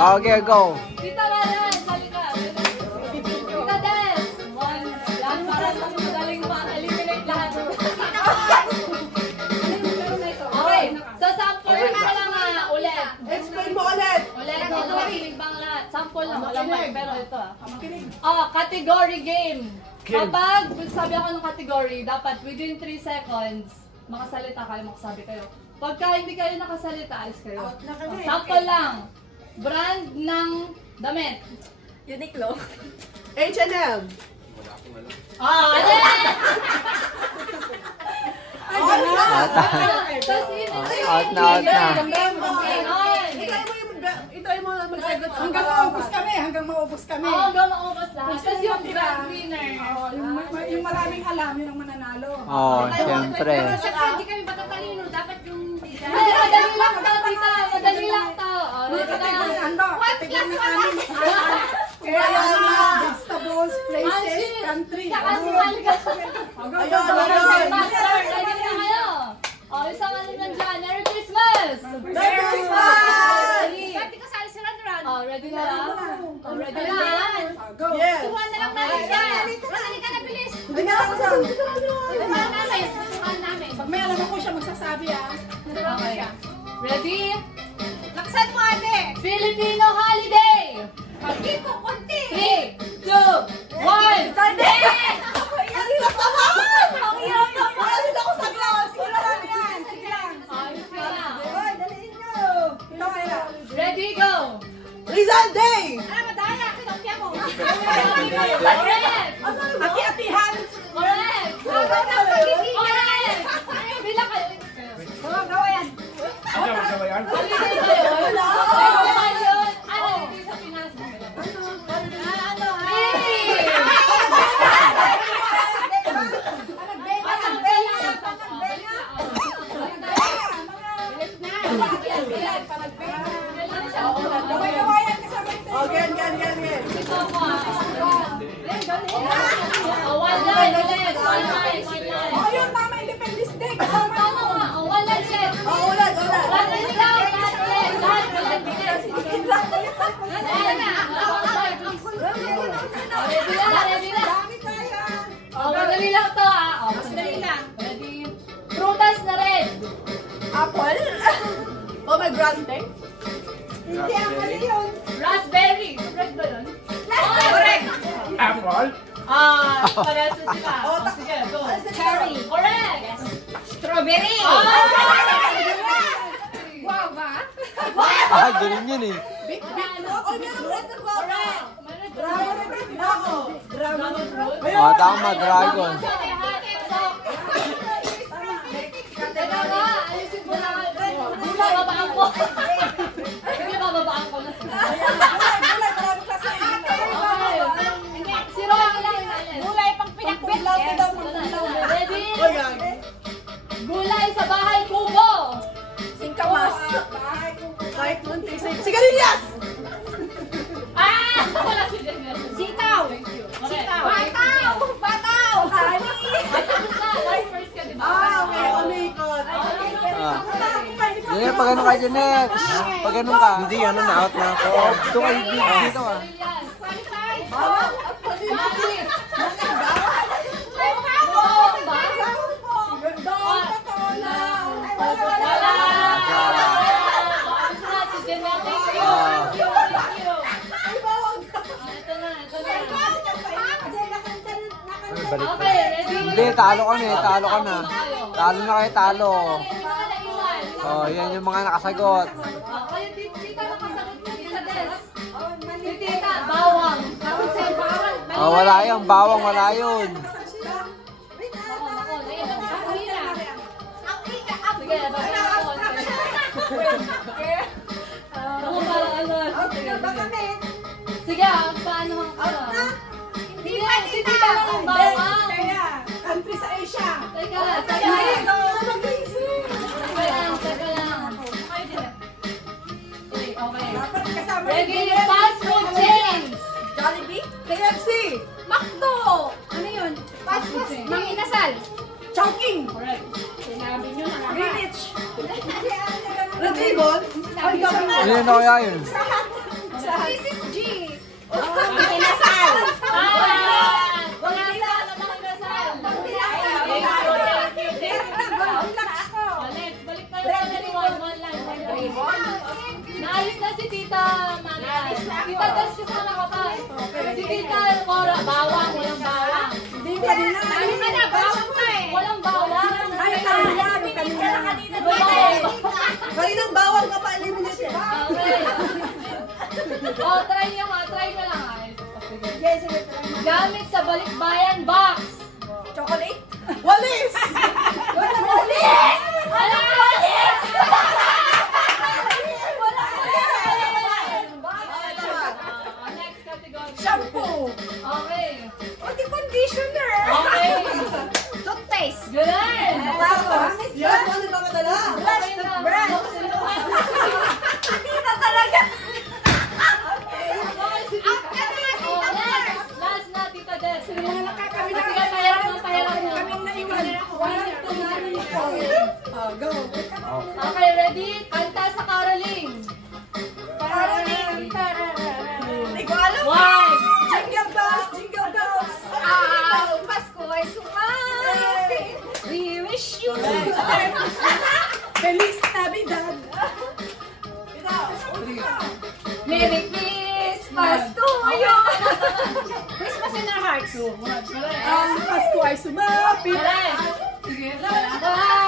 Okay, go. Tita Ryan, salita. Tita Des. Yan, para sa madaling ma-eliminate lahat. Okay, so sample ka lang ulit. Explain mo ulit. Ulit, makinig bang lahat? Sample lang, walang mic, pero ito category game. Kapag sabi ako ng category, dapat within 3 seconds, makasalita kayo, makasabi kayo. Pagka hindi kayo nakasalita, alis kayo. Sample lang. Brand ng damit. Uniqlo. H&M. Out na. Ito mo magsagot. Hanggang maubos kami. Hanggang maubos lahat. Tapos yung grand winner. Yung maraming alam, yun ang mananalo. Siyempre. Hindi kami matatalino. Dapat yung... Madali lang to, tita. Madali lang to. What class wala? Kaya vegetables, places, country. Ready na kayo. Isang ano lang dyan. Merry Christmas! Merry Christmas! Dati kasali si Ran. Ready na lang? Ready na lang? Yes. Tuhan na lang namin siya. Ran, ka na bilis. Hindi na ako lang. Tuhan namin. Pag may alam ako siya magsasabi Okay. Ready? Laksan mo, ate. Filipino holiday! Hindi ko konti. 3, 2, 1! Sunday! Ang hirap naman! Ang hirap naman. Wala din ako sa glass. Sige lang yan. Sige lang. Ayos ka na. Hoy, daliin nyo. Ito kaya. Ready, go! Rizal Day! Madaya. Kinampya mo. Correct! Hati-hatihan. Correct! Correct! Bila kayo. Gawa yan. Holiday kayo. Festival yun. Ano dito sa Pinas? Gaway-gawayan kasama ito. Gan. One line ulit. One line. Ayun, tama, Independence Day. Kasama Tama nga. One line ulit. Ulan. One line lang. Lahat ulit. Lahat ulit. Ready na. Madali lang to Madali lang. Ready? Prutas na red. Apple? Oh, may birthday? Hindi ang mali yun. Raspberry. Red ba yun? Correct. Apple? Parehas na sila. Sige, go. Cherry. Correct. Strawberry. Guava. Ganun yun eh. Oh, meron red na ba? Correct. Dragon fruit. Tama, dragon. Teka nga, alisin ko lang. Bababaan ko. Sige, bababaan ko na. Si Rocky lang yung alis. Gulay pang pinakbit. Ready? Gulay sa bahay kubo. Singkamas. Kahit munti. Sigarilyas! Wala si Daniel. Sitaw. Sitaw. Bataw. Honey. Life first ka, diba? Okay. Umikot. Pag ano ka, Janet? Pag ano ka? Hindi, na-out na ako. Dito ka, dito ka. Okay, ready? Hindi, talo ka na. Talo na kayo, talo. Yan yung mga nakasagot. Kayo, tita, nakasagot mo. Tita Des. Tita, bawang. Wala yung bawang, wala yun. Sige, sige, paano ang hindi pa, si tita lang yung bawang. Country sa Asia. Teka lang. Okay. Ready? Fast food chains. Jollibee? KFC? Makdo. Ano yun? Fast food chains. Mang inasal. Chowking. Correct. Sinabi nyo na lahat. Greenwich. Red Ribbon? Ay, Ano yun na kaya yun? This is G. Inasal. Mga kasal, mga kasal. Next, balik tayo sa one line. Naalis na si Tita Mana. Tita Des, kasama ka pa. Si Tita Cora, bawang, walang bawang. Hindi ka din na. Ano ka na? Bawang pa eh. Walang bawang. Ay, kaninang bawang ka pa, eliminate ka. Okay. Oh, try nyo nga, try nyo lang ha. Yes, sige, try mo. Gamit sa balikbayan box. Chocolate? Walis! Walang walis! Walang walis! Next category. Shampoo! Okay. O, di conditioner! Okay. Toothpaste. Good. Tapos, yes, ano ba madala? Okay na. Brand! Hindi na talaga. Oh, last na, Tita Des. Sige, pahirap mo, pahirap mo. Walang tunani ko. Go! Okay, ready? Kanta sa caroling. Hindi ko alam. One. Jingle bells! Jingle bells! Ang Pasko ay sumati. We wish you. Feliz Navidad! Merry Christmas to you. Christmas in our hearts. Ang Pasko ay sumapit! Correct.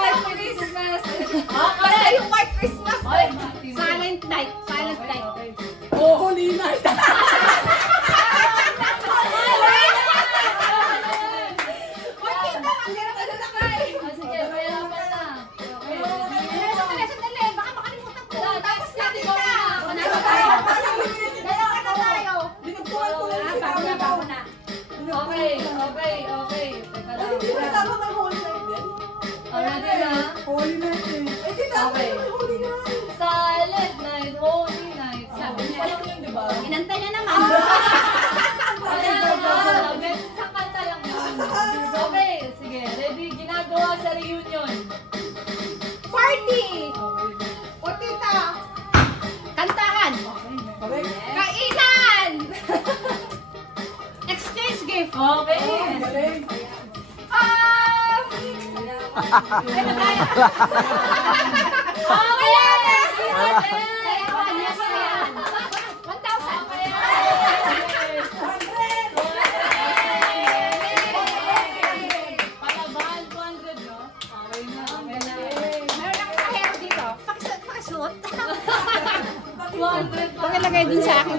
White Christmas. Okay. Yung White Christmas. Okay. Silent night. Silent night. Oh, Holy Night! Sige, pahirapan na. Okay, ready? Sandali. Baka makalimutan ko. Next category na. Dalawa na tayo. Binagtuan ko lang si Bago na, bago na. Okay, okay, okay. Teka lang. Hindi na tama may Holy Night din. Ready na? Holy Night eh. Ay, di tama Okay. may Holy Night. Silent night, holy night. Sabi niya. Alam niyo, di ba? Inantay niya naman. Wala na. Isang kanta lang yun. Okay, sige. Ready? Ginagawa sa reunion. Party. O tita. Kantahan. Correct. Kainan. Exchange gift. Okay. Galing. Okay! Sayawan, yes, sayawan. 1,000. Palaban, 200, no? Okay na, okay na. Meron akong hair dito. Pakisuot. 200 pa. Pakilagay din sa akin.